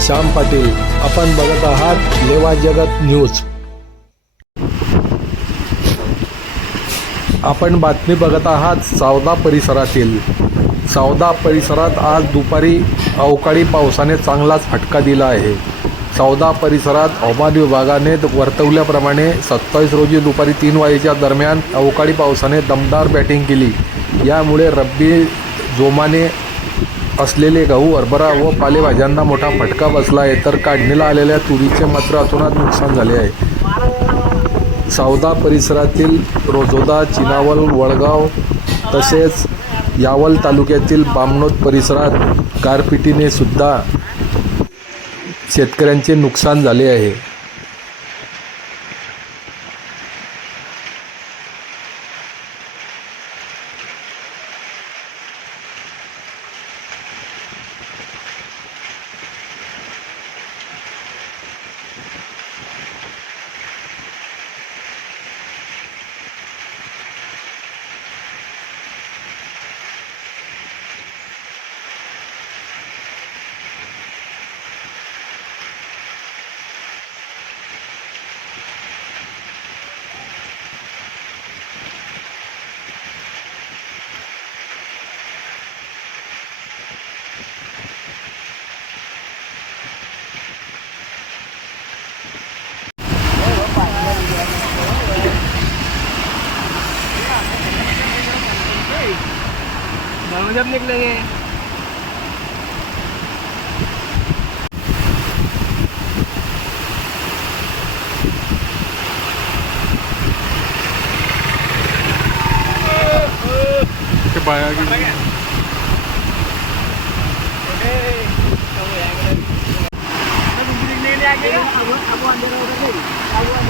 श्याम पाटील. आपण बघत आहात लेवा जगत न्यूज. आपण बातमी बघत आहात सावदा परिसरातील. सावदा परिसरात आज दुपारी अवकाळी पावसाने चांगलाच फटका दिला आहे. सावदा परिसरात हवामान विभागाने वर्तवल्याप्रमाणे सत्तावीस रोजी दुपारी तीन वाजेच्या दरम्यान अवकाळी पावसाने दमदार बॅटिंग केली. यामुळे रब्बी जोमाने असलेले गहू हरभरा व पालेभाज्यांना मोठा फटका बसला आहे. तर काढणीला आलेल्या तुरीचे मात्र अतोनात नुकसान झाले आहे. सावदा परिसरातील रोजोदा चिनावल वळगाव तसेच यावल तालुक्यातील बामनोद परिसरात गारपिटीने सुद्धा शेतकऱ्यांचे नुकसान झाले आहे. Nalulabnig lang eh. Kebaya gitu. Kamu yang ini. Kamu ambil orang ini. Kamu ambil